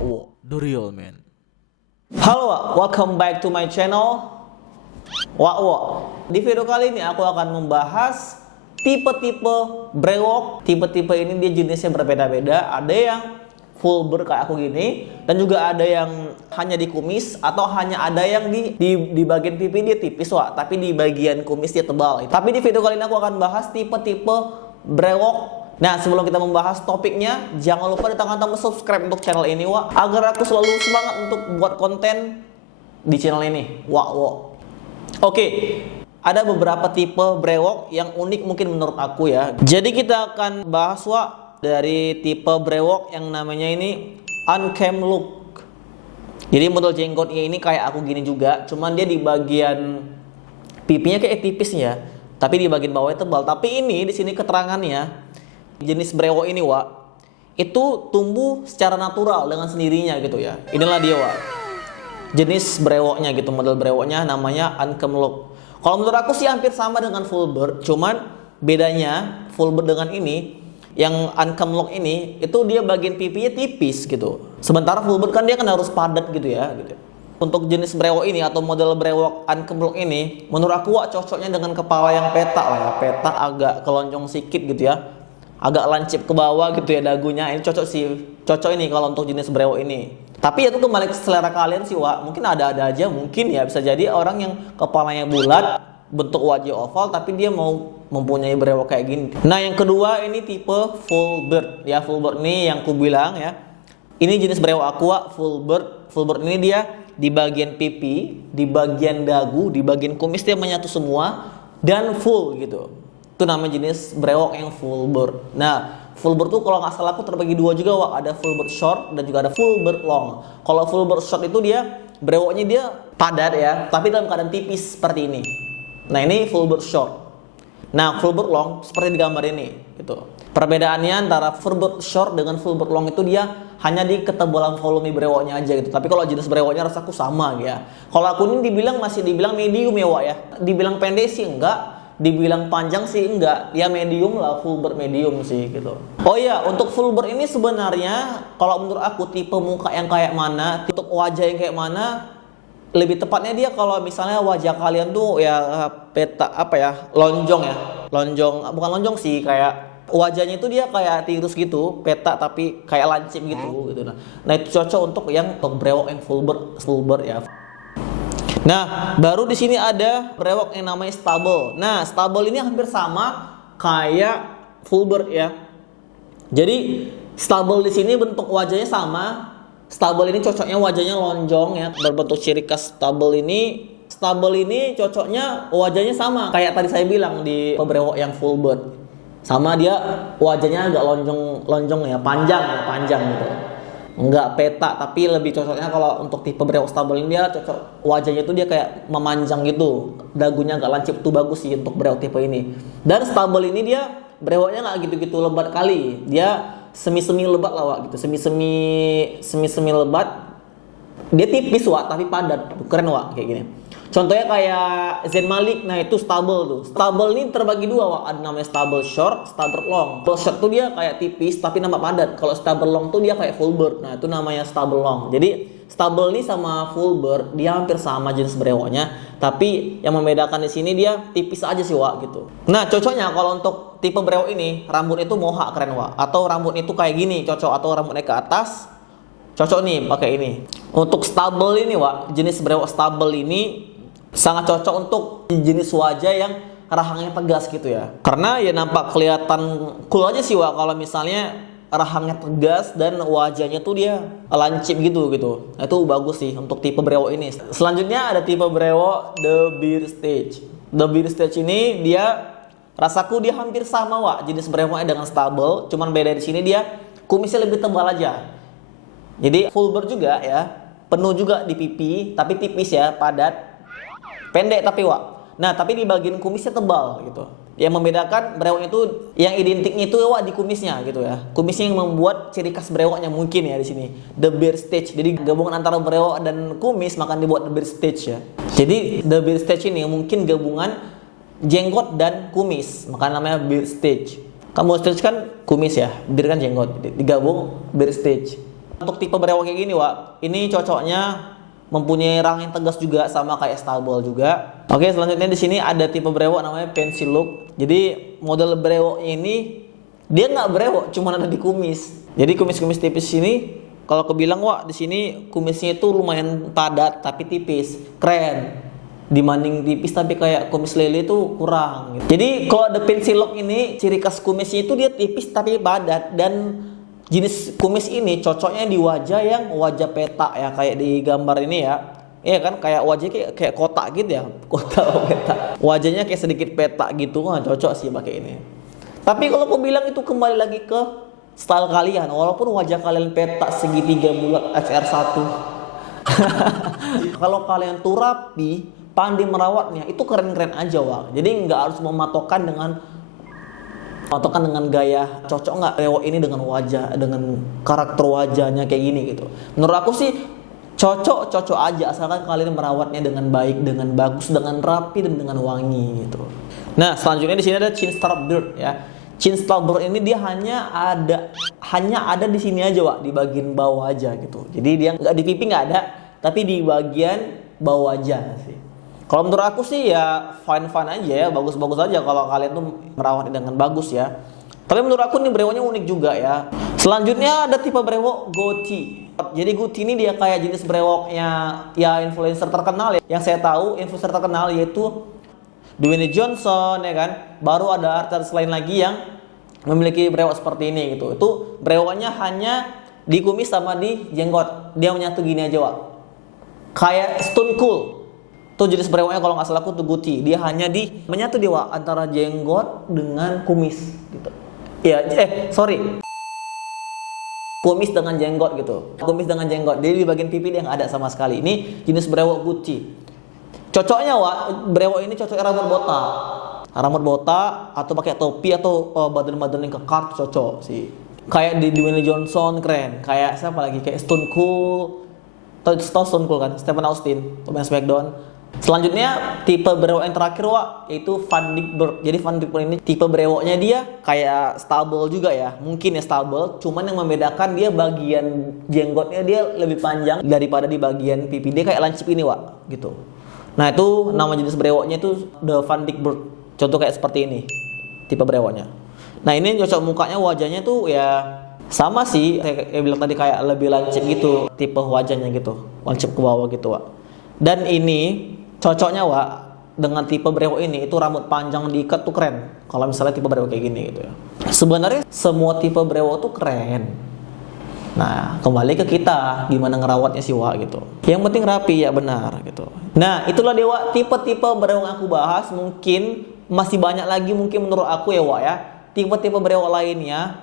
Wo, the real man. Halo Wak, welcome back to my channel Wo. Di video kali ini aku akan membahas tipe-tipe brewok. Tipe-tipe ini dia jenisnya berbeda-beda. Ada yang full ber kayak aku gini, dan juga ada yang hanya di kumis, atau hanya ada yang di bagian pipi dia tipis Wak, tapi di bagian kumis dia tebal. Tapi di video kali ini aku akan bahas tipe-tipe brewok. Nah, sebelum kita membahas topiknya, jangan lupa ditekan tombol subscribe untuk channel ini Wak, agar aku selalu semangat untuk buat konten di channel ini Wo. Oke, ada beberapa tipe brewok yang unik mungkin menurut aku ya. Jadi kita akan bahas Wak dari tipe brewok yang namanya ini unkempt look. Jadi model jenggotnya ini kayak aku gini juga, cuman dia di bagian pipinya kayak tipisnya, tapi di bagian bawahnya tebal. Tapi ini di sini keterangannya, jenis brewok ini Wak, itu tumbuh secara natural dengan sendirinya gitu ya. Inilah dia Wak, jenis brewoknya gitu, model brewoknya namanya unkempt look. Kalau menurut aku sih hampir sama dengan full bird, cuman bedanya full bird dengan ini, yang unkempt look ini, itu dia bagian pipinya tipis gitu. Sementara full bird kan dia kan harus padat gitu ya. Gitu. Untuk jenis brewok ini atau model brewok unkempt look ini, menurut aku Wak, cocoknya dengan kepala yang petak lah ya. Petak agak kelonjong sedikit gitu ya. Agak lancip ke bawah gitu ya dagunya. Ini cocok sih. Cocok ini kalau untuk jenis brewok ini. Tapi itu kembali ke selera kalian sih Wak. Mungkin ada-ada aja, mungkin ya bisa jadi orang yang kepalanya bulat, bentuk wajah oval, tapi dia mau mempunyai brewok kayak gini. Nah, yang kedua ini tipe full bird ya. Full bird ini yang ku bilang ya, ini jenis brewok aqua full bird. Full bird ini dia di bagian pipi, di bagian dagu, di bagian kumis dia menyatu semua dan full gitu. Itu namanya jenis brewok yang full bird. Nah, full bird tuh kalau nggak salah aku terbagi dua juga Wak. Ada full bird short dan juga ada full bird long. Kalau full bird short itu dia brewoknya dia padat ya, tapi dalam keadaan tipis seperti ini. Nah, ini full bird short. Nah, full bird long seperti di gambar ini gitu. Perbedaannya antara full bird short dengan full bird long itu dia hanya di ketebalan volume brewoknya aja gitu. Tapi kalau jenis brewoknya rasaku sama ya. Kalau aku ini masih dibilang medium ya Wak ya. Dibilang pendek sih enggak, dibilang panjang sih enggak. Dia medium lah, full bird medium sih gitu. Oh iya, untuk full bird ini sebenarnya kalau menurut aku tipe muka yang kayak mana, untuk wajah yang kayak mana, lebih tepatnya dia kalau misalnya wajah kalian tuh ya peta apa ya, lonjong ya, bukan lonjong sih, kayak wajahnya itu dia kayak tirus gitu, peta tapi kayak lancip gitu. Nah itu cocok untuk brewok yang full bird ya. Nah, baru di sini ada brewok yang namanya stubble. Nah, stubble ini hampir sama kayak full bird ya. Jadi stubble di sini bentuk wajahnya sama. Stubble ini cocoknya wajahnya lonjong ya, berbentuk ciri khas stubble ini. Stubble ini cocoknya wajahnya sama kayak tadi saya bilang di brewok yang full bird. Sama dia wajahnya agak lonjong ya, panjang gitu. Enggak peta, tapi lebih cocoknya kalau untuk tipe brewok stubble ini dia cocok wajahnya itu dia kayak memanjang gitu. Dagunya agak lancip tuh bagus sih untuk brewok tipe ini. Dan stubble ini dia brewoknya nggak gitu-gitu lebat kali. Dia semi-semi lebat lah Wak gitu, semi-semi lebat. Dia tipis Wak, tapi padat. Keren Wak kayak gini. Contohnya kayak Zayn Malik. Nah, itu stubble tuh. Stubble ini terbagi dua Wak. Ada namanya stubble short, stubble long. Kalau short tuh dia kayak tipis tapi nampak padat. Kalau stubble long tuh dia kayak full bird. Nah, itu namanya stubble long. Jadi stubble ini sama full bird dia hampir sama jenis brewoknya, tapi yang membedakan di sini dia tipis aja sih Wak gitu. Nah, cocoknya kalau untuk tipe brewok ini rambut itu mohak, keren Wak. Atau rambut itu kayak gini cocok, atau rambutnya ke atas cocok nih pakai ini. Untuk stubble ini Wak, jenis brewok stubble ini sangat cocok untuk jenis wajah yang rahangnya tegas gitu ya. Karena ya nampak kelihatan cool aja sih Wak kalau misalnya rahangnya tegas dan wajahnya tuh dia lancip gitu. Nah, itu bagus sih untuk tipe brewok ini. Selanjutnya ada tipe brewok the bear stage. The bear stage ini dia rasaku dia hampir sama Wak jenis brewoknya dengan stubble, cuman beda di sini dia kumisnya lebih tebal aja. Jadi full bird juga ya, penuh juga di pipi, tapi tipis ya, padat. Pendek tapi Wak. Nah, tapi di bagian kumisnya tebal gitu. Yang membedakan brewok itu, yang identiknya itu Wak di kumisnya gitu ya. Kumisnya yang membuat ciri khas brewoknya mungkin ya di sini. The bear stage. Jadi gabungan antara brewok dan kumis maka dibuat the bear stage ya. Jadi the bear stage ini mungkin gabungan jenggot dan kumis, maka namanya bear stage. Kamu stage kan kumis ya, bear kan jenggot. Digabung bear stage. Untuk tipe brewok kayak gini, Wak, ini cocoknya mempunyai rang yang tegas juga, sama kayak stable juga. Oke, selanjutnya di sini ada tipe brewok namanya pencil look. Jadi model brewok ini dia nggak brewok, cuma ada di kumis. Jadi kumis-kumis tipis sini, kalau aku bilang, Wak, di sini kumisnya itu lumayan padat tapi tipis, keren. Dibanding tipis tapi kayak kumis lele itu kurang. Gitu. Jadi kalau ada pencil lock ini, ciri khas kumisnya itu dia tipis tapi padat, dan jenis kumis ini cocoknya di wajah yang wajah peta ya, kayak di gambar ini ya. Iya kan, kayak wajahnya kayak kotak gitu ya, kotak peta. Wajahnya kayak sedikit peta gitu, cocok sih pakai ini. Tapi kalau aku bilang itu kembali lagi ke style kalian. Walaupun wajah kalian peta segitiga bulat XR1. Kalau kalian tuh rapi, pandai merawatnya, itu keren-keren aja, Wak. Jadi nggak harus mematokkan dengan gaya cocok nggak brewok ini dengan wajah, dengan karakter wajahnya kayak gini gitu. Menurut aku sih cocok aja, asalkan kalian merawatnya dengan baik, dengan bagus, dengan rapi, dan dengan wangi gitu. Nah, selanjutnya di sini ada chin strap beard ya. Chin strap beard ini dia hanya ada di sini aja, Wak, di bagian bawah aja gitu. Jadi dia nggak di pipi, nggak ada, tapi di bagian bawah aja sih. Kalau menurut aku sih ya fine aja ya, bagus-bagus aja kalau kalian tuh merawatnya dengan bagus ya. Tapi menurut aku nih brewoknya unik juga ya. Selanjutnya ada tipe brewok goatee. Jadi goatee ini dia kayak jenis brewoknya ya influencer terkenal ya. Yang saya tahu influencer terkenal yaitu Dwayne Johnson ya kan. Baru ada artis lain lagi yang memiliki brewok seperti ini gitu. Itu brewoknya hanya di kumis sama di jenggot. Dia menyatu gini aja, Wak. Kayak Stone Cool. Tuh jenis brewoknya kalau nggak salah aku tuh goatee. Dia hanya menyatu dia antara jenggot dengan kumis gitu. Ya, sorry. Kumis dengan jenggot gitu. Kumis dengan jenggot. Jadi di bagian pipi dia nggak ada sama sekali. Ini jenis brewok goatee. Cocoknya, Wak, brewok ini cocoknya rambut botak. Rambut botak atau pakai topi atau badan-badan yang kekar cocok sih. Kayak di Dwayne Johnson keren. Kayak siapa lagi? Kayak Stone Cool. Tahu Stone Cool kan? Stephen Austin, pemain SmackDown. Selanjutnya tipe brewok yang terakhir, Wak, yaitu Van Dyke Bird. Jadi Van Dyke Bird ini tipe brewoknya dia kayak stable juga ya, mungkin ya stable. Cuman yang membedakan dia bagian jenggotnya dia lebih panjang daripada di bagian pipi. Dia kayak lancip ini, Wak, gitu. Nah itu nama jenis brewoknya itu The Van Dyke Bird. Contoh kayak seperti ini tipe brewoknya. Nah ini cocok mukanya, wajahnya tuh ya sama sih. Saya bilang tadi kayak lebih lancip gitu tipe wajahnya gitu, lancip ke bawah gitu, Wak. Dan ini cocoknya, Wak, dengan tipe brewok ini itu rambut panjang diikat tuh keren. Kalau misalnya tipe brewok kayak gini gitu ya. Sebenarnya semua tipe brewok tuh keren. Nah, kembali ke kita gimana ngerawatnya sih, Wak, gitu. Yang penting rapi ya, benar gitu. Nah, itulah dia, Wak, tipe-tipe brewok yang aku bahas. Mungkin masih banyak lagi mungkin menurut aku ya, Wak, ya. Tipe-tipe brewok lainnya.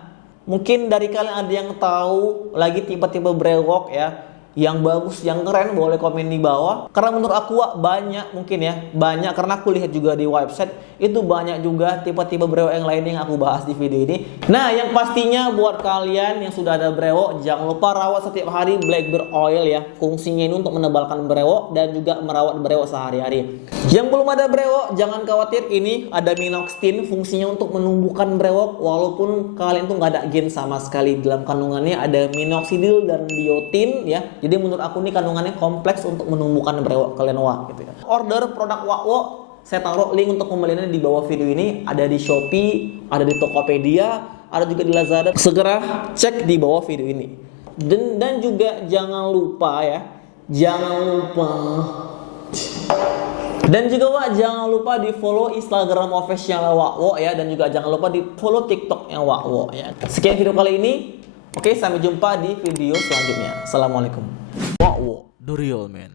Mungkin dari kalian ada yang tahu lagi tipe-tipe brewok ya yang bagus, yang keren, boleh komen di bawah. Karena menurut aku, Wak, banyak mungkin ya, banyak karena aku lihat juga di website itu banyak juga tipe-tipe brewok yang lain yang aku bahas di video ini. Nah, yang pastinya buat kalian yang sudah ada brewok, jangan lupa rawat setiap hari Blackbeard Oil ya. Fungsinya ini untuk menebalkan brewok dan juga merawat brewok sehari-hari. Yang belum ada brewok, jangan khawatir, ini ada minoxidil, fungsinya untuk menumbuhkan brewok walaupun kalian tuh nggak ada gen sama sekali. Dalam kandungannya ada minoxidil dan biotin ya. Jadi menurut aku ini kandungannya kompleks untuk menumbuhkan brewok kalian, Wak, gitu ya. Order produk Wakwo, saya taruh link untuk pembeliannya di bawah video ini. Ada di Shopee, ada di Tokopedia, ada juga di Lazada. Segera cek di bawah video ini. Dan juga jangan lupa ya, dan juga, Wak, jangan lupa di follow Instagram official Wakwo ya, dan juga jangan lupa di follow TikToknya Wakwo ya. Sekian video kali ini. Oke, sampai jumpa di video selanjutnya. Assalamualaikum. Wakwo, the real man.